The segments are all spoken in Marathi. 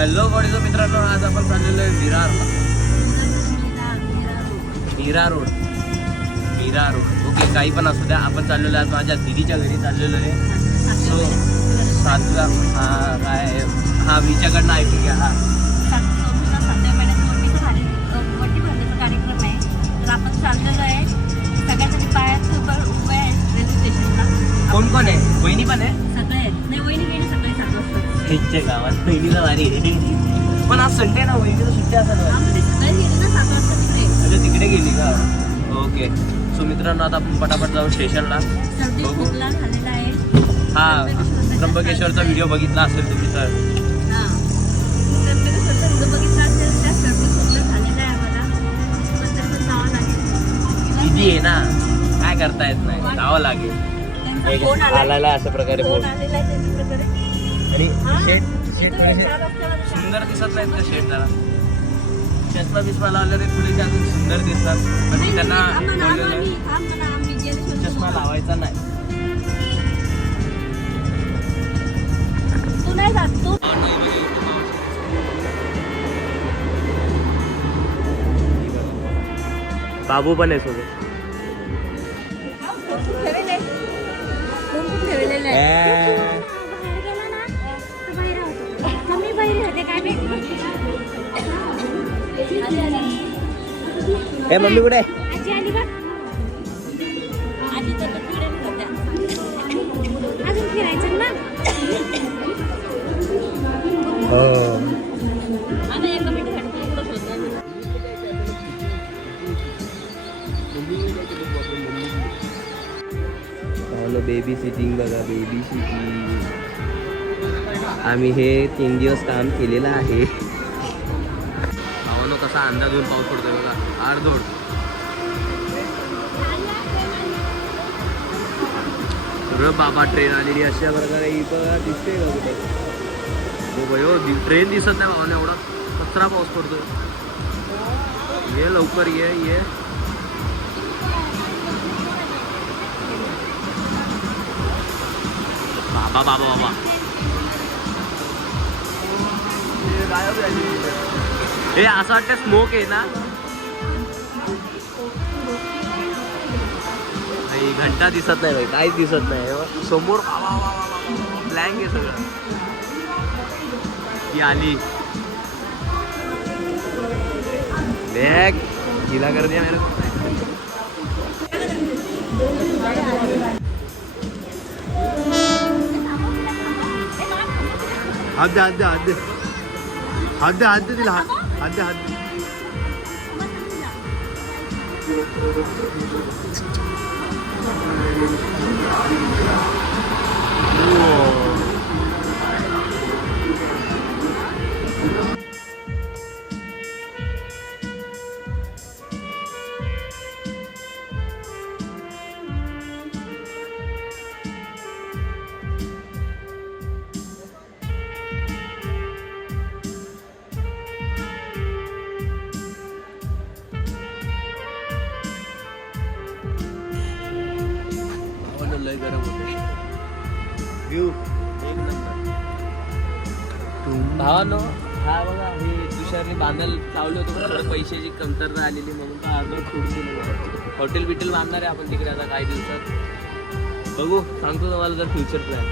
हॅलो बॉडीजो मित्रांनो, आज आपण चाललेलो आहे विरारला. मीरा रोड. ओके, काही पण असू द्या. आपण चाललेलो आहे आज माझ्या दिदीच्या घरी चाललेलो आहे. सो 7ला काय हा मीच्याकडनं ऐकून घ्या. हा कार्यक्रम आहे तर आपण चाललेलो आहे. सगळ्यासाठी पायात उभे आहे रेल्वे स्टेशनला. कोण कोण आहे? वहिनी पण आहे? सगळे आहेत. नाही, वहिनी गेली सकाळी 7 वाजता. त्यांच्या गावात बहिणीला भारी आहे. पण आज संडे ना, वहिनीला सुट्टी असेल. आम्ही सकाळी गेली ना 7 वाजता तिकडे. अच्छा, तिकडे गेली का? ओके. सो मित्रांनो, आता आपण पटापट जाऊ स्टेशनला. सर्दी खोकला झालेला आहे. हा त्र्यंबकेश्वरचा व्हिडिओ बघितला असेल तुम्ही तर. हां, त्र्यंबकेश्वरचा व्हिडिओ बघितला असेल. त्या सर्दी खोकला झालेला आहे मला. पण त्याचं जावं लागेल. किती आहे ना, काय करता येत नाही, जावं लागेल. त्यांचा फोन आलेला अशा प्रकारे फोन आलेला आहे त्यांच्याकडे. आणि हां, शेट इथं 4 वाजता सुंदर दिसत नाहीत का शेट? जरा चष्मा बिस्मा लावलेले थोडे अजून सुंदर दिसतात. पण त्यांना चष्मा लावायचा नाही. तू नाही जात तू. बाबू पण आहे सोबत. ठेवलेलं आहे. बाहेर गेला ना तर बाहेर होतो. कमी बाहेर होते काय नाही. ए मम्मी कुठे? आजी आली बघ. आजी तर तिकडे होत्या. अजून फिरायचं ना. हो. आता एका मिनिटासाठी पुढं शोधणार. बेबी सिटिंग बघा, बेबी सिटिंग. आम्ही हे 3 दिवस काम केलेलं आहे. भावानो कसा अंदाजून पाऊस पडतोय बघा. आरदोड सगळं बाबा. ट्रेन आलेली अशा प्रकारे बघा, दिसते का कुठे? हो भाई हो, ट्रेन दिसत नाही भावाने, एवढा कचरा पाऊस पडतोय. ये लवकर ये. बाबा हे असं वाटतं स्मोक आहे ना. घंटा दिसत नाही भाई, काहीच दिसत नाही समोर. ब्लँक आहे सगळं. ही आली बॅग गिला कर दिया मेरे. हात दे तिला. हात दे. लय गरम होते. व्ह्यू एक नंबर. भावानो हा बघा, हे तुषारने बांधायला लावलं होतं, पण थोडं पैशाची कमतरता आलेली म्हणून का अर्ध सोडून हॉटेल बिटेल बांधणार आहे आपण तिकडे आता काही दिवसात. बघू, सांगतो तुम्हाला जर फ्युचर प्लॅन.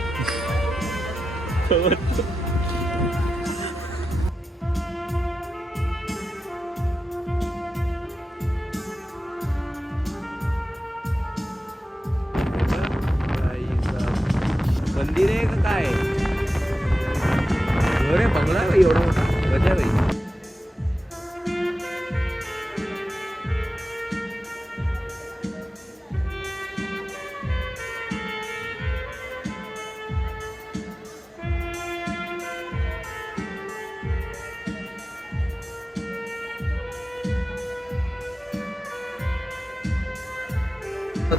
मंदिर आहे का काय? घर आहे, बंगला आहे एवढा मोठा. मजा आहे.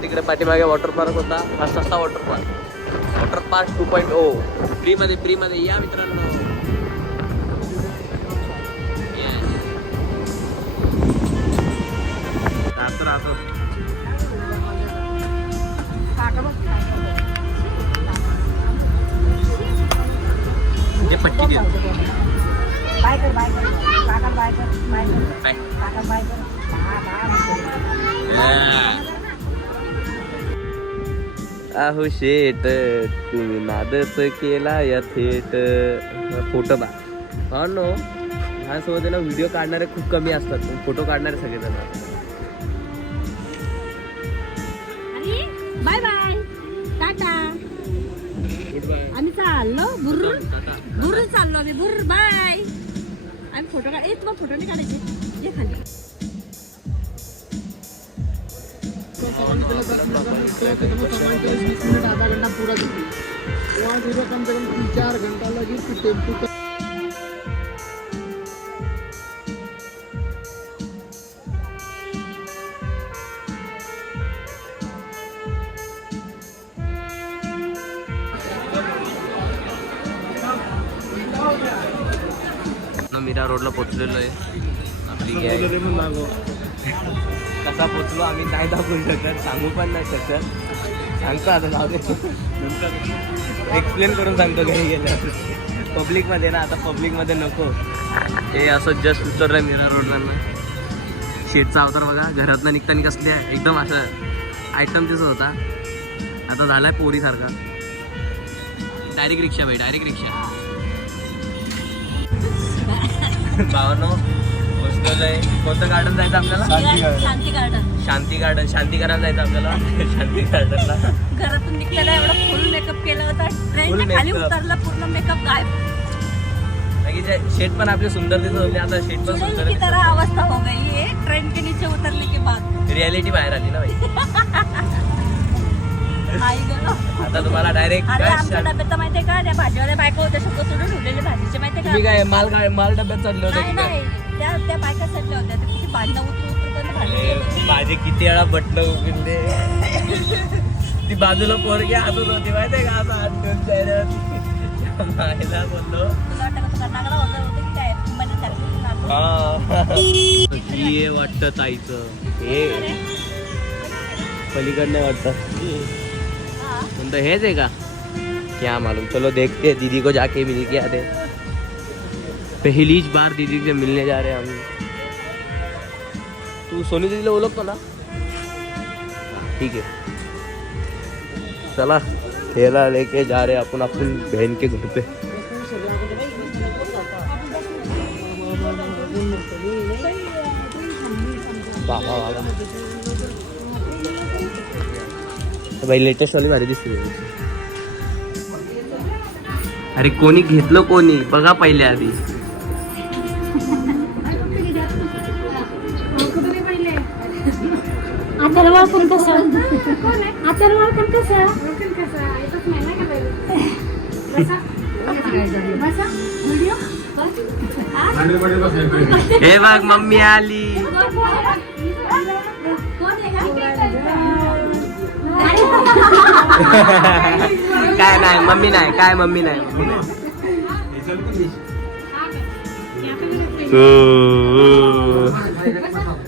तिकडे पाठीमागे वॉटर पार्क होता. हा सस्ता वॉटर पार्क 2.0 फ्रीमध्ये या मित्रांनो. हे पट्टी आहो शेट तुम्ही नादच केला या थेट. फोटो बा नो ह्यासोबत आहे ना व्हिडिओ काढणारे खूप कमी असतात, फोटो काढणारे सगळेजण. बाय बाय टाटा. आम्ही चाललो बुर्र बुर्र चाललो आम्ही बुर्र बाय. आम्ही फोटो काढ तुला फोटो नाही काढायचे जे खाली. आधा घंटा पूरा वहाँ से कम से कम 3-4 घंटा लगी टेम्पू. मीरा रोडला पोचलेलो आहे. आपली गॅंग कसा पोचलो आम्ही नाही दाखवू शकत, सांगू पण नाही शकत. सांगतो आता जाऊ दे, एक्सप्लेन करून सांगतो घरी गेल्यावर. पब्लिकमध्ये ना, आता पब्लिकमध्ये नको. हे असं जस्ट उतरलं मीरा रोडला ना. शेटचा अवतार बघा, घरातनं निघताना कसले एकदम असं आयटम दिसत होता, आता झालाय पोरीसारखा. डायरेक्ट रिक्षा भाई, डायरेक्ट रिक्षा. भावनो पोचलेलं आहे. कोणतं गार्डन जायचं आपल्याला? शांती गार्डन. शांती गार्डन. शांती करायला जायचं आपल्याला शांती गार्डनला. घरातून निघलेला एवढा फुल मेकअप केला होता, ट्रेनच्या खाली उतरला पूर्ण मेकअप गायब. शेट पण आपले सुंदर दिसत होते, आता शेट पण सुंदर की तरह अवस्था हो गई है ट्रेन के नीचे उतरने के बाद. रियालिटी बाहेर आली ना भाई. आई गेलो. आता तुम्हाला डायरेक्ट अरे आमच्या डब्यात माहितीये का, त्या भाजीवाल्या बायका होत्या सगळं सोडून ठेवलेले भाजीचे माहितीये का. तुम्ही काय माल डब्यात चढले होते नाही की काय? नाही, त्या बायका चढल्या होत्या, ते किती भांडणं उतरू पण भांडण. माझे किती वेळा बटणं उघडले. ती बाजूला पोरगी हसत होती माहितीये का, असं हात घेऊन चेहऱ्यावर. मायला बोललो तुला वाटतं का नागडा होतं की काय म्हणजे टाकलं. हे वाटतं ताईचं, हे पलीकडनं वाटतं कोणतं हेच आहे का, क्या मालूम. चलो देखते हैं, दीदी को जाके मिल के आते. पहली बार दीदी से मिलने जा रहे हैं हम. तू सोनी दीदीला ओळखतो ना? ठीक है, चला ठेला लेके जा रहे अपन अपनी बहन के घर पे. बाबा भाई लेटेस्ट वाली भारी दिसते. अरे कोणी घेतलं, कोणी बघा पहिले आधी. आतरवाळ पण कसं, आतरवाळ पण कसं. हे बघ मम्मी आली. काय नाही मम्मी नाही, काय मम्मी नाही, मम्मी नाही.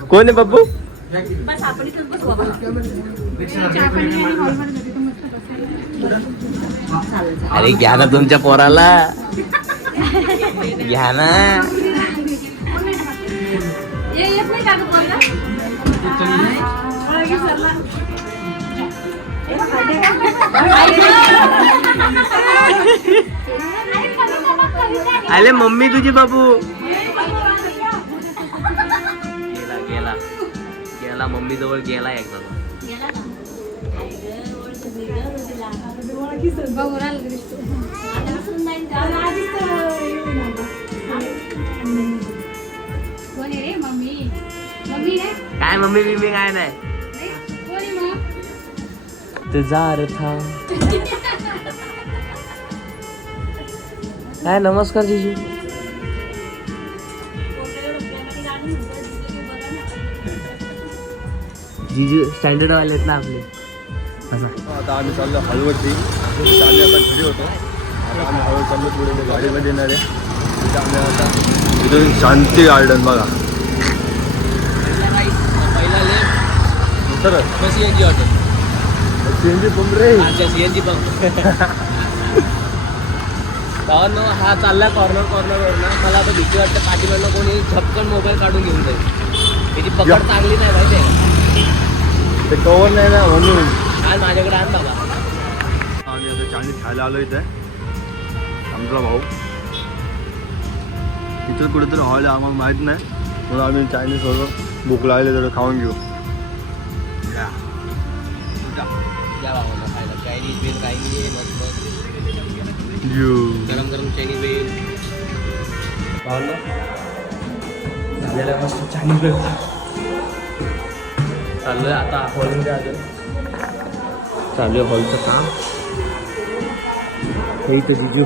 कोण आहे बब्बू? बस आपण इथंच बसू बाबा. अरे घ्या ना तुमच्या पोराला, घ्या ना. येत नाही का गं पोरगा? आले मम्मी तुझी बाबू. गेला गेला गेला मम्मी जवळ गेला एकदा. काय मम्मी बिम्मी काय नाही. इंतजार था. काय नमस्कार जीजू. जीजू स्टँडर्ड वाले आहेत ना आपले. आता आम्ही चाललो हळूवरती. आम्ही आता घरी होतो, आता आम्ही हळू चाललो पुढे गाडीमध्ये येणार आहे. तिथे आम्ही आता इथून शांती गार्डन बघा. पहिला लेफ्ट तर सीएनजी ऑटो. सीएनजी पंप रे. अच्छा सीएनजी पंप. हा चालला कॉर्नर कॉर्नरवर ना. मला आता भीती वाटतं पाठीकडनं कोणी झपकन मोबाईल काढून घेऊन जाईल. त्याची पकड चांगली नाही माहिती ते कवर नाही ना म्हणून. आज माझ्याकडे आण बाबा. आम्ही आता चायनीज खायला आलो इथे. आमचा भाऊ इथं कुठेतरी हॉल आहे आम्हाला माहीत नाही, म्हणून आम्ही चायनीज होतो. भूक लागली तर खाऊन घेऊ. या. या बाबा खायला चायनीज बेल काही नाही मस्त गरम गरम चायनीज बेल झालेला मस्त चायनीज बेल चाललोय आता हॉलमध्ये आलो. चालू आहे हॉलचं काम. हे इथं जिजू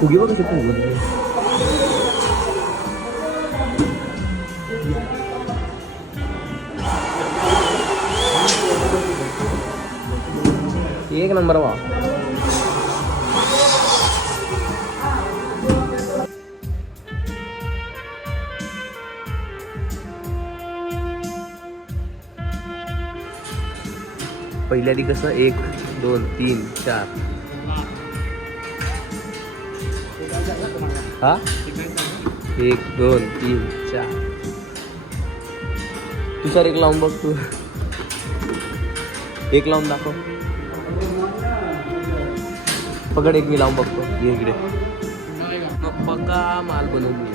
फुगी बघू शकतो. एक नंबर वा. पहिल्या आधी कसं 1 2 3 4 हा 1 2 3 4 तू सर एक लावून बघ. तू एक लावून दाखव. पकड एक मी लावून बघतो. ये इकडे मग पक्का माल बनवून घे.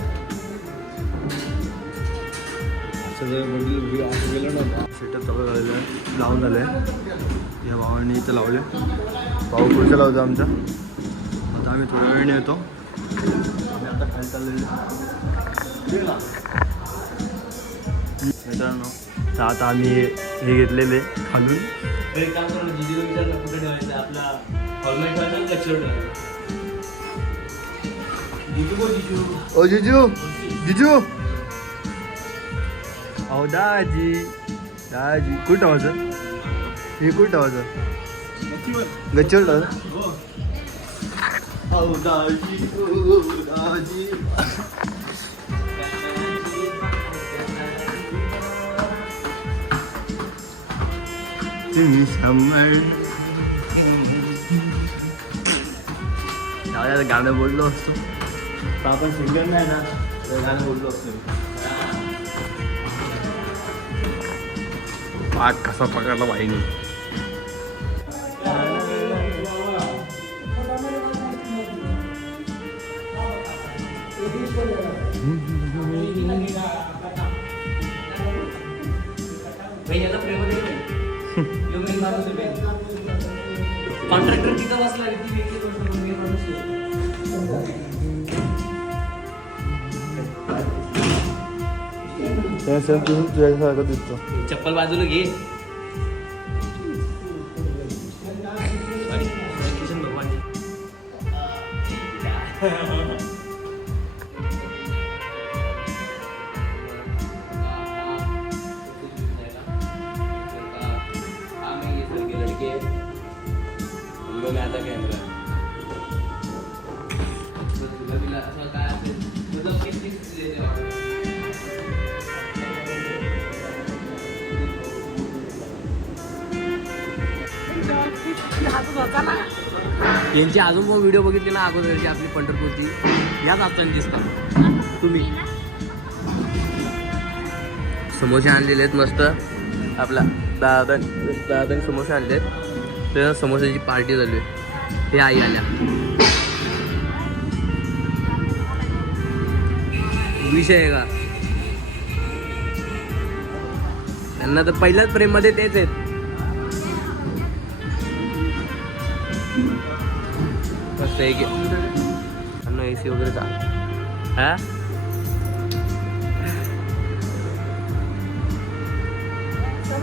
सेटअप चालू झालेलं आहे, लावून झालं आहे. या भावाने इथं लावले. भाऊ पुढचं लावतो आमचा. आता आम्ही थोड्या वेळाने येतो. आम्ही आता खाली चाललेलो मित्रांनो. तर आता आम्ही हे घेतलेले खालून. एक काम करू जिजू विचारलं कुठे ठेवायचं आपला हॉलमेट ठेवायचं लक्षवर ठेवायचं. जिजू गो जिजू. ओ जिजू जिजू. अहो दाजी दाजी कुठं ठेवायचं? हे कुठं ठेवायचं? गच्चीवर ठेवायचं. अहो दाजी ओ दाजी. तुम्ही समर गाणं बोललो असतो. आपण सिंगर नाही ना, तर गाणं बोललो असतो. पाक कसा पकडला बाईने. कॉन्ट्रॅक्टर तिथं बसला ती वेगळी गोष्ट. तुझ्यासारखं दिसतो. चप्पल बाजूला घे. किशन भगवान लड़के में आता कैमरा असं काय असेल मतलब किती यांची अजून पण व्हिडिओ बघितली ना अगोदरची आपली पंढरपूरची, याच असताना दिसतात तुम्ही. समोसे आणलेले आहेत मस्त. आपला दादाने समोसे आणले आहेत. तर समोस्याची पार्टी झाली आहे. ते आई आल्या. विषय आहे का त्यांना तर पहिल्याच प्रेम मध्ये तेच आहेत. मस्त एक एसी वगैरे चाल. हा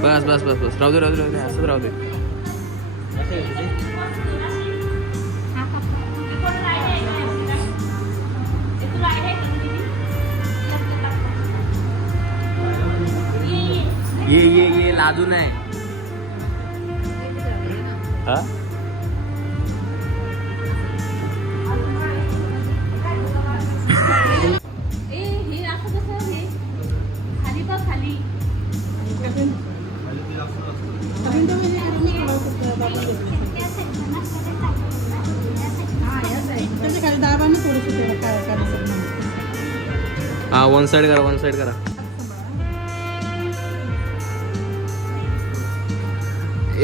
बस बस बस बस राहू दे असंच राहू दे. ये लाजू नाही. हा हा वन साइड करा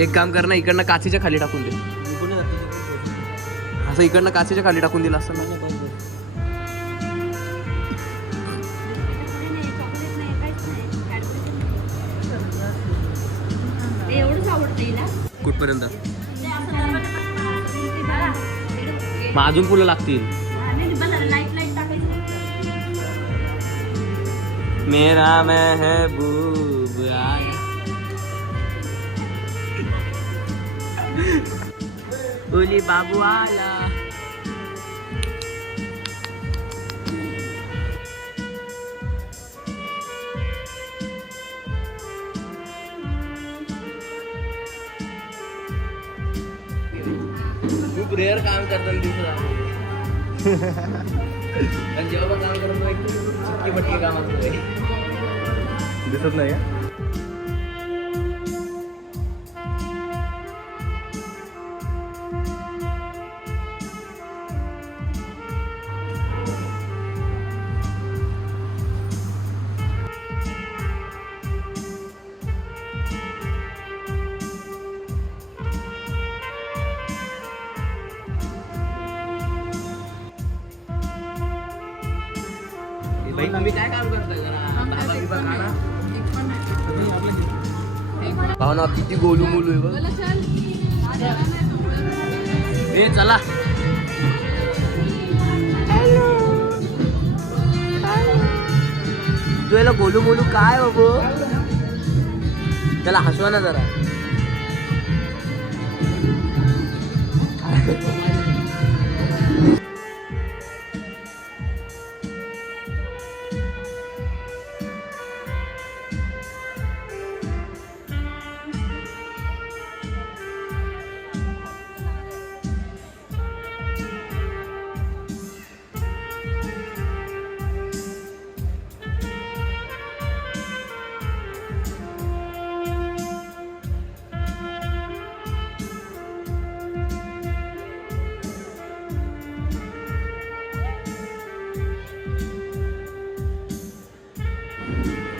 एक काम कर ना, इकडनं काचीच्या खाली टाकून दे. असं इकडनं काचीच्या खाली टाकून दिलं असतं ना. एवढंच आवडतं हिला. कुठपर्यंत मग अजून फुलं लागतील. लाईट टाकायचं. मेरा महबूब आया. ओली बाबू आला. खूप रेअर काम करताना दिसत. जेव्हा काम करतो एक चिक्की पटकी काम असतो. दिसत नाही का? भाई तुम्ही काय काम करताय जरा भावना किती गोलू मोलू आहे बघ. ए चला तुला गोलू मोलू काय बाबू, त्याला हसवा ना जरा.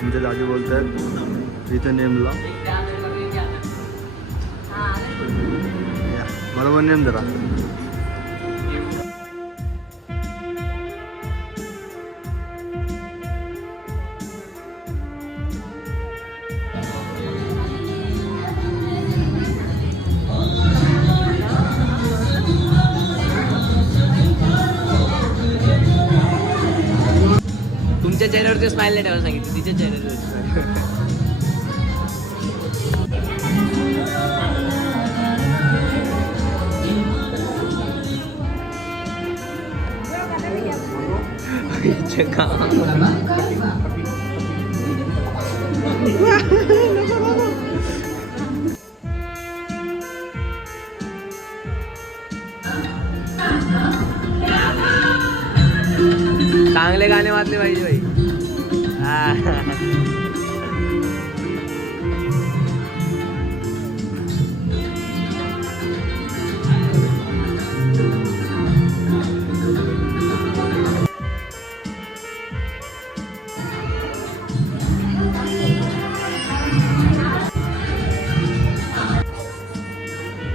आमचे दाजी बोलतात इथे नेमला बरोबर नेम जरा. तुमच्या चेहऱ्यावरती स्माइल नाही ठेवायला सांगितलं, तिच्या चेहऱ्यावर. चांगले गाणे वाजले पाहिजे भाई.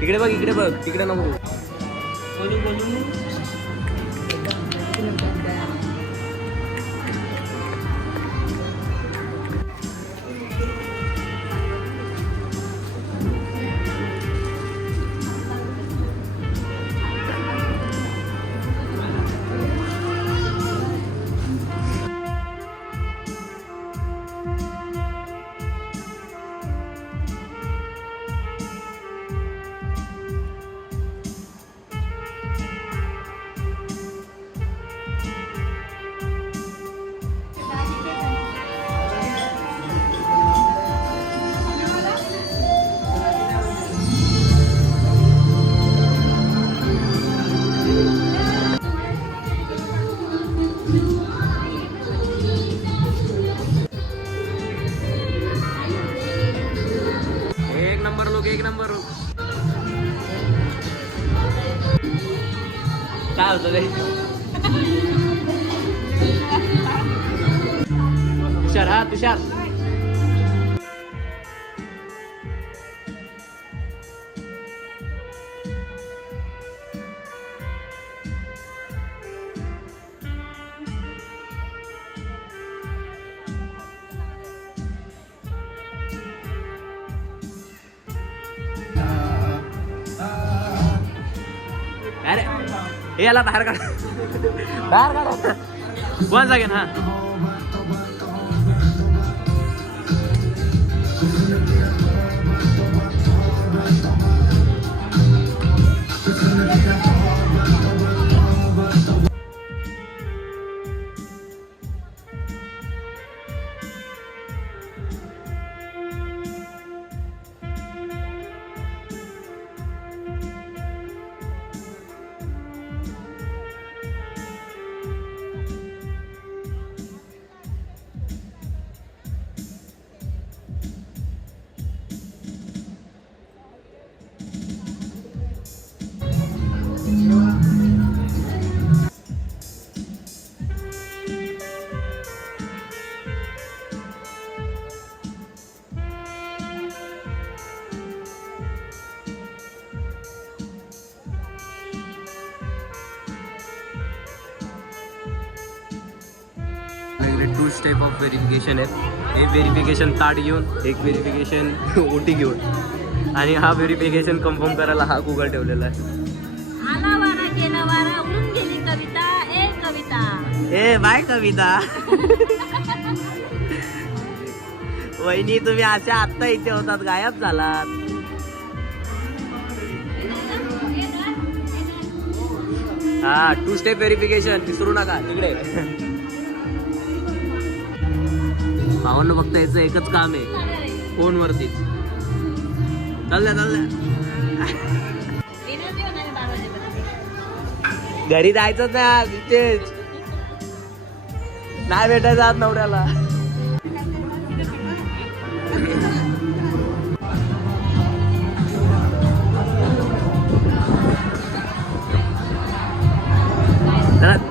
इकडे बघ तिकडे नको. एक नंबर काय होतं ते जा तुषार. अरे हे याला बाहेर काढ, बाहेर काढा. One second. हा टू स्टेप ऑफ व्हेरिफिकेशन आहेत. एक व्हेरिफिकेशन कार्ड घेऊन, एक व्हेरिफिकेशन OT घेऊन, आणि हा व्हेरिफिकेशन कन्फर्म करायला हा गुगल ठेवलेला आहे. आला वारा गेला वारा उडून गेली कविता. ए कविता, ए बाय कविता. वहिनी तुम्ही अशा आत्ता इथे होतात, गायब झालात. हा टू स्टेप व्हेरिफिकेशन विसरू नका तिकडे. भावांना फक्त याचं एकच काम आहे, फोनवरतीच. चालल्या घरी जायचंच नाही, तिथेच नाही भेटायचं आज नवऱ्याला.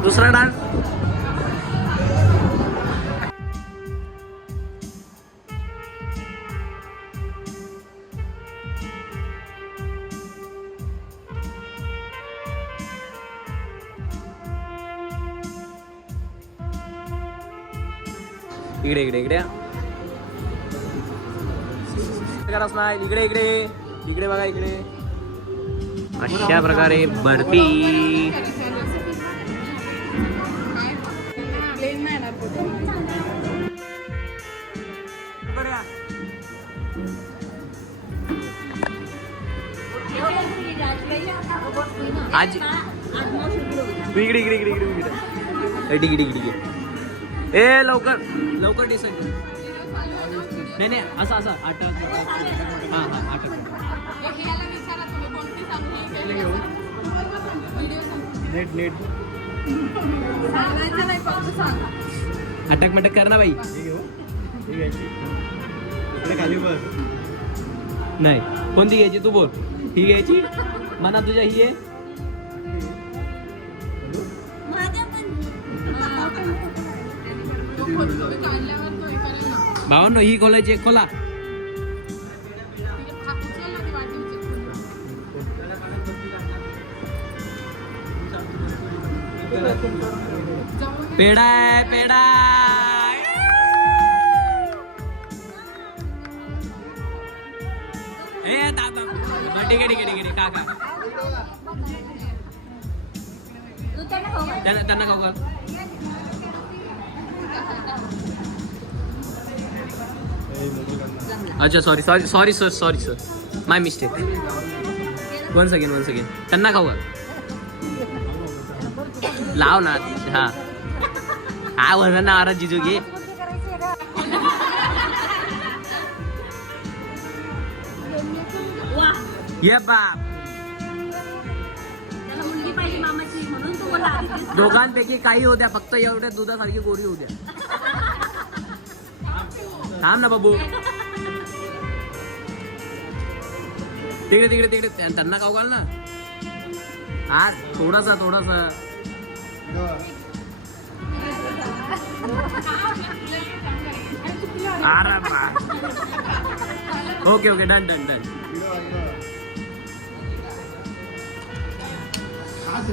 दुसरा डान्स. इकडे इकडे इकडे नाही, इकडे इकडे इकडे बघा, इकडे. अशा प्रकारे बर्फी. आज इकडे इकडे इकडे इकडे इकडे इकडे इकडे. ए लवकर लवकर डिसाईड. नाही नाही असं असं 8. हां हां 8. नेट नेट अटक मटक कर ना बाई. खाली बस. नाही कोणती घ्यायची तू बोल. ही घ्यायची मना तुझ्या, ही आहे. भावांनो ही खोलायची, एक खोला. पेढा आहे, पेढा. ए दादा ठीक आहे ठीक आहे ठीक आहे. काका त्यांना खाऊ का. अच्छा sorry sorry sorry sir sorry sir my mistake. One second त्यांना खाऊ का. लाव ना. हा हा म्हणा ना आरा जिजू घे. ये बाप. दोघांपैकी काही होत्या, फक्त एवढ्या दुधासारखी गोरी होत्या. थांब ना बाबू. तिकडे तिकडे तिकडे त्यांना खाऊ घाल ना. हा थोडासा थोडासा. अरे बा. Okay okay done done done.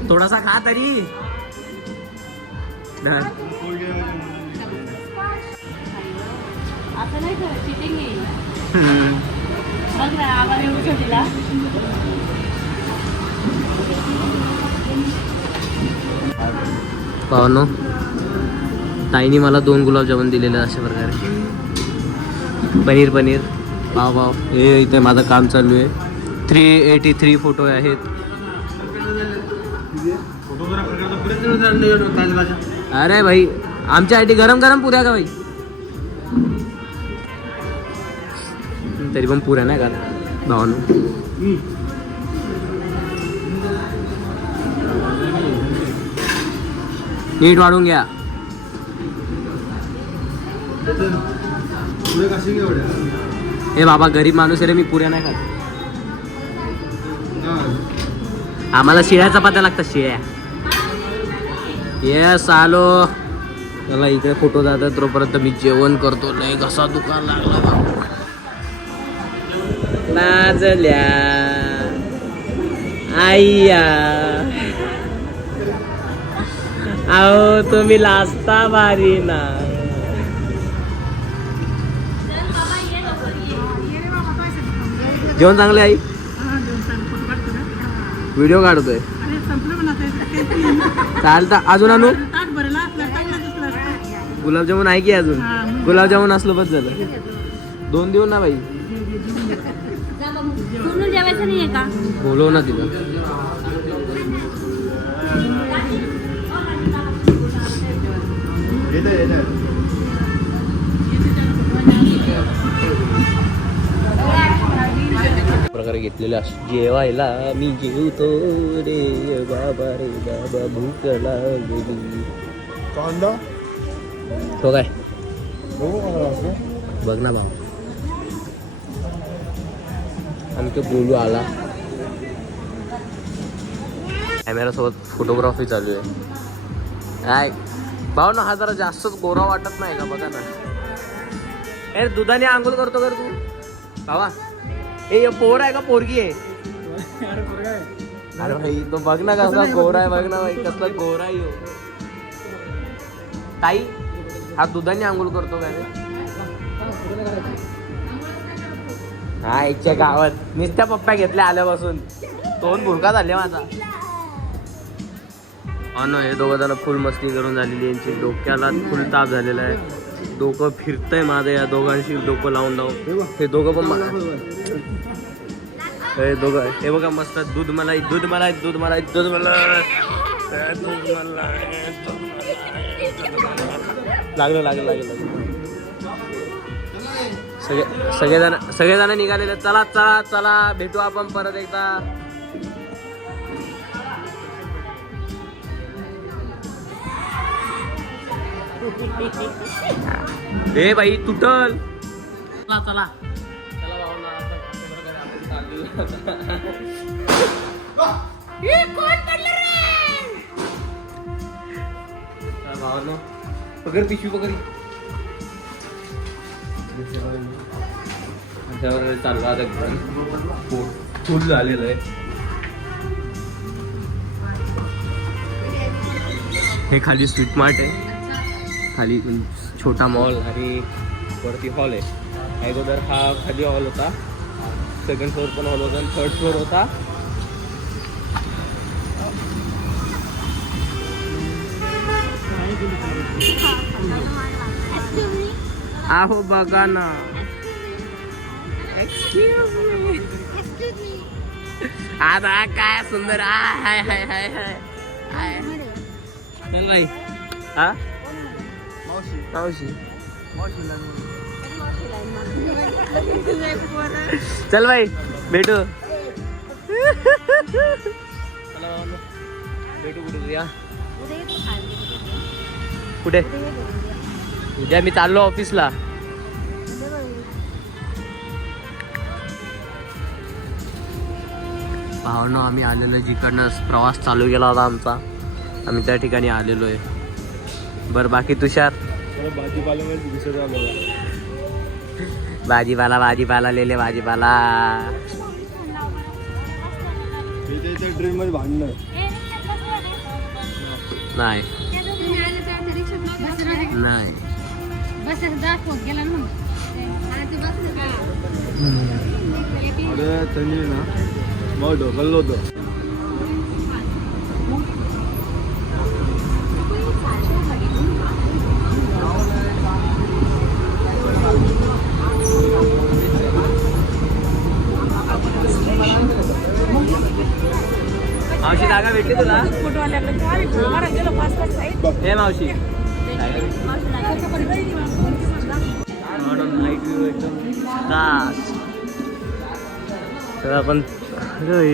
थोडासा खा तरी. डन. असं नाही कर, चिटिंग आहे. बघ ना आवाज येऊ तिला. पावनो ताईने मला 2 गुलाबजामुन दिलेले अशा प्रकारे. पनीर पनीर पाव पाव. हे इथे माझं काम चालू आहे. 383 फोटो आहेत. अरे भाई आमच्यासाठी गरम गरम पुऱ्या का भाई. तरी पण पुऱ्या नाही का भावानो. नीट वाढून घ्या. हे बाबा गरीब माणूस आहे रे, मी पुऱ्या नाही खात. आम्हाला शिळ्या चपात्या लागतात शिळ्या. येस आलो. मला इकडे फोटो जातात तोपर्यंत मी जेवण करतो. लय घसा दुकान लागला बाबा. लाजल्या आईया. अहो तुम्ही लाजता भारी ना. जेवण चांगले आई. व्हिडिओ काढतोय. चालता अजून आणू. गुलाबजामुन आहे की अजून. गुलाबजामुन असलं बस झालं. 2 देऊ ना बाई. जेवायचं नाहीये का. बोलव ना तिला. प्रकारे घेतलेला जेवायला मी जेवतो रे बाबा रे बाबा भूक लागली. तो काय बघ ना बाबा. आमचं बोलू आला. कॅमेरासोबत फोटोग्राफी चालू आहे. काय भाऊ ना हा जरा जास्तच गोरा वाटत नाही का. बघा ना. अरे दुधाने आंघोळ करतो कर तू बाबा. ए पोर आहे का पोरगी आहे. अरे भाई तो बघ ना कसला गोरा आहे. बघ ना भाई कसला गोरा आहे. ताई हा दुधाने आंघोळ करतो काय. हा इच्छा गावात नुसत्या पप्प्या घेतल्या आल्यापासून 2 भुरका झाले माझा. अन हे 2 जण फुल मस्ती करून झालेली. यांची डोक्याला फुल ताप झालेला आहे. डोकं फिरतंय माझं या दोघांशी. डोकं लावून हे दोघं पण हे दोघं. हे बघा मस्त दूध मलाई दूध मलाई दूध मलाई दूध मलाई दूध मलाई. लागलं लागलं लागलं लागलं. सगळेजण निघालेले. चला चला चला भेटू आपण परत एकदा. ए बाई तुटल. चला चला भावानो पकड पिशवी पकडी. चालू आता फुल झालेलं आहे. हे खाली स्वीट मार्ट आहे. खाली छोटा मॉल आणि वरती हॉल आहे. अगोदर हा खाली हॉल होता. 2nd फ्लोअर पण हॉल होता आणि 3rd फ्लोअर होता. आहो बघा ना. आता काय सुंदर. हाय हाय हाय हाय चल भाई. हा मावशी चल भाई भेटू. भेटू कुठे या. कुठे उद्या मी चाललो ऑफिसला. भावना आम्ही आलेलो जिकडनं प्रवास चालू केला होता आमचा. आम्ही त्या ठिकाणी आलेलो आहे. बरं बाकी तुषार भाजीपाल्यामध्ये भाजीपाला भाजीपाला लिहिले भाजीपाला. ट्रेन मध्ये भांडणं नाही नाही अरे त्यांनी ना मग ढोकललं होतं. मावशी जागा भेटली तुला? हे मावशी नाईट व्ह्यू एकदम खास. तर आपण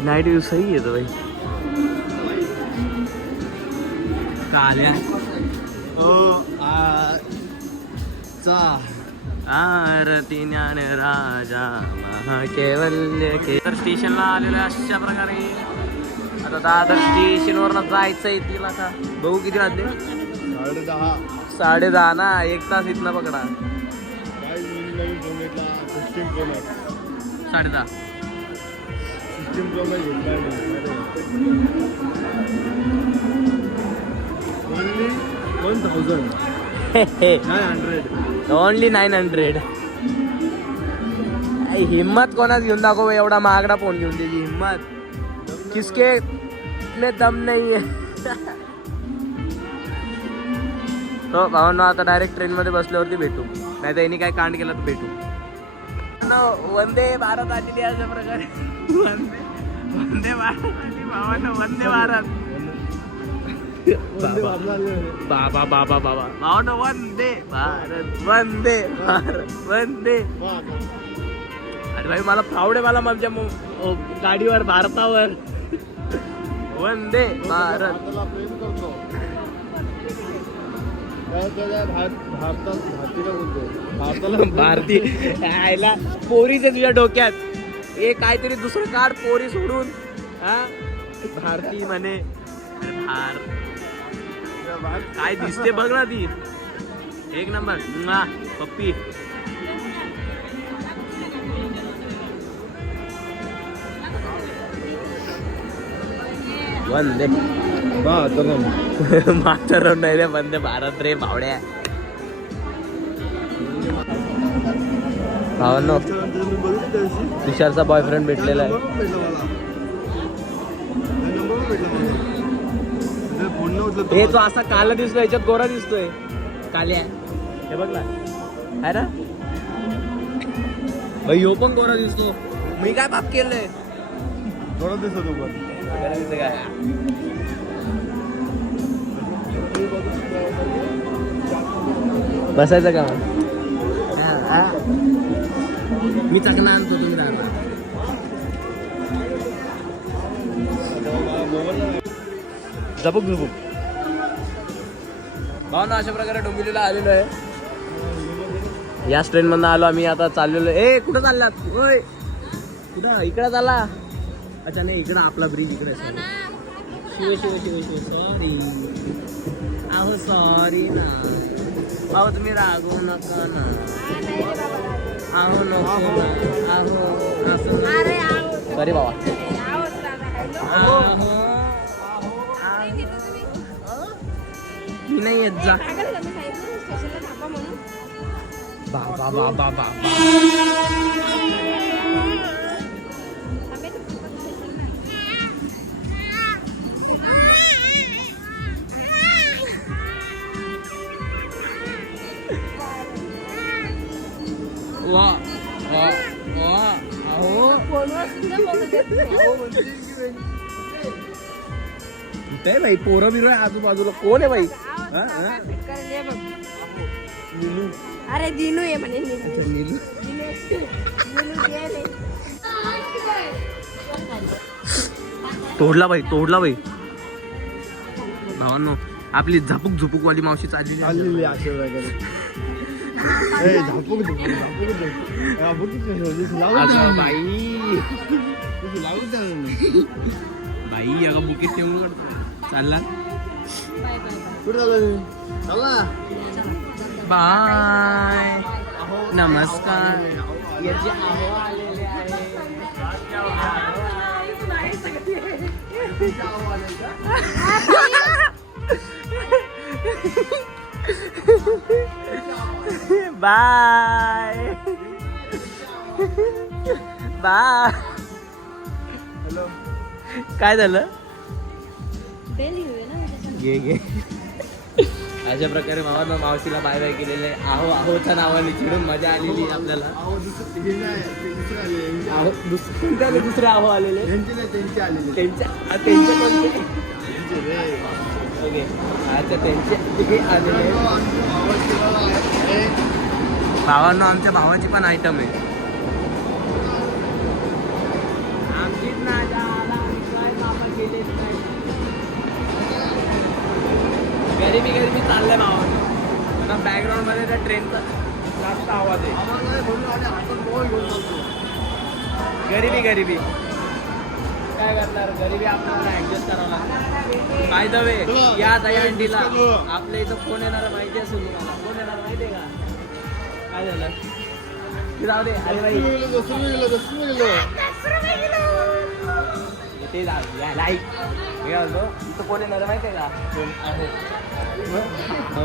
नाईट व्ह्यू सही येतो भाई. काल्या आरती ज्ञान राजा महाकेवल्य के. तर स्टेशनला आलेलं आहे अशा प्रकारे. आता दादर स्टेशनवरनं जायचं आहे तिला का बघू किती वाजले. 10:30 ना. 1 तास इथनं पकडा. 10:30 ओनली 900. हिम्मत कोणाच घेऊन दाखव एवढा महागडा फोन घेऊन त्याची हिम्मत. किसके में दम नाही आहे. तो भावांनो आता डायरेक्ट ट्रेन मध्ये बसल्यावरती भेटू. नाही तर यांनी काय कांड केला तर भेटू. वंदे भारत आलेली अशा प्रकारे. वंदे भारत आली भावांनो. वंदे भारत. बाबा बाबा बाबा भावांनो. वंदे भारत वंदे भारत वंदे. अरे भाई मला प्राऊड आहे. मला माझ्या गाडीवर भारतावर वंदे भारत. भारती आयला पोरीचे तुझ्या डोक्यात हे काहीतरी दुसरं काढ. पोरी सोडून हा भारती म्हणे. काय दिसते बघ ना ती. एक नंबर पप्पी. वंदे मातरम नाही रे. वंदे भारत रे भावड्या. भावांनो तुषारचा बॉयफ्रेंड भेटलेला आहे. हे तो असा काला दिसतोय याच्यात गोरा दिसतोय. काल्या हे बघ ना. आहे ना भाई. ह्यो पण गोरा दिसतो. मी काय पाप केलंय. गोरा दिसतो पण काय बसायचं का. मी चकना आणतो तुम्ही राहणार. झपक झुपूक भावना. अशा प्रकारे डोंबिवलीला आलेलो आहे. याच ट्रेन मधून आलो आम्ही. आता चाललेलो. ए कुठं चाललात. होय कुठं. इकडं चालला. अच्छा नाही इकडं आपला ब्रिज इकडे. शिव शिव शिव शिव. सॉरी अहो सॉरी ना. अहो तुम्ही रागवू नका ना. अहो नको ना. अहो असं सॉरी बाबा. मी नाही येत जा. बाबा बाबा बाबा. वा वा वा. अहो काय भाई पोरं बिर आजूबाजूला कोण आहे भाई. अरे दिनू आहे म्हणे. तोडला भाई तोडला भाई. भावांनो आपली झपुक झुपुक वाली मावशी चाललेली असे वगैरे. झापूक बाई अगं बुकीत ठेवून चालला. कुठे चालला. बाय. नमस्कार. याचे आहो आलेले आहे. Bye bye. हॅलो. काय झालं? बेल घेऊया ना त्याच्यात. घे घे. अशा प्रकारे मामानं मावशीला बाय बाय केलेले. आहो आहोच्या नावाने चिडून मजा आलेली आपल्याला. अहो दुसरे आले. आहो कोणते दुसरे आहो आलेले त्यांचे आलेले. त्यांचे कोणते? ओके अच्छा त्यांचे हे आलेले. भावांनो आमच्या भावाची पण आयटम आहे. आमचीच ना काय कामं केले गरीबी चाललंय भावांनो. मला बॅकग्राऊंड मध्ये त्या ट्रेनचा जास्त आवाज आहे. गरीबी काय करणार. गरीबी आपल्याला ऍडजस्ट करावं लागतं. बाय द वे या दहीहंडीला आपल्या इथं फोन येणार माहिती असेल तुम्हाला. फोन येणार माहिती आहे का? काय झालं की जाऊ दे. अरे बाई ते लाईक हे बोलतो इथं कोण येणार माहिती आहे का? कोण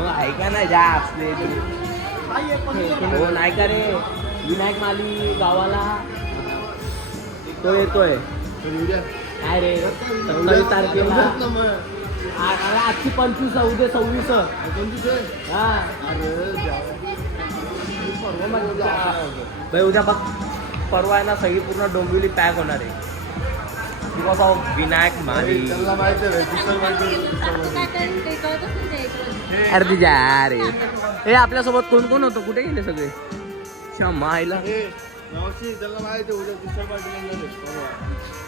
आहे ऐका ना जा असले हो नाही का रे. विनायक माली गावाला तो येतोय. काय रे 27 तारखेला. अरे आजची 25 उद्या 26. हा भाई उद्या बघ परवा आहे ना सगळी पूर्ण डोंबिवली पॅक होणार आहे. बिकॉज ऑफ विनायक माली. अरे तुझ्या अरे हे आपल्यासोबत कोण कोण होतं. कुठे गेले सगळे? मायला त्याला माहिती उद्या दुसऱ्या पार्टीला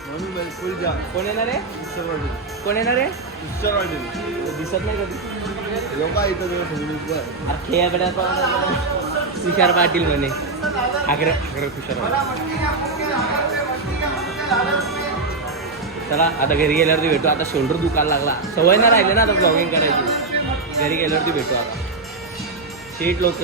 म्हणून फुल जा. कोण येणार आहे? दुसऱ्या पार्टी. कोण येणार आहे? दुसऱ्या पार्टी दिसत नाही कधी. लोक येतात. अरे खेळाकडे तुषार पाटील म्हणे. आग्रह तुषार. चला आता घरी गेल्यावरती भेटू. आता शोल्डर दुखायला लागला. सवय नाही राहिले ना आता ब्लॉगिंग करायची. घरी गेल्यावरती भेटू आता. शेट लोक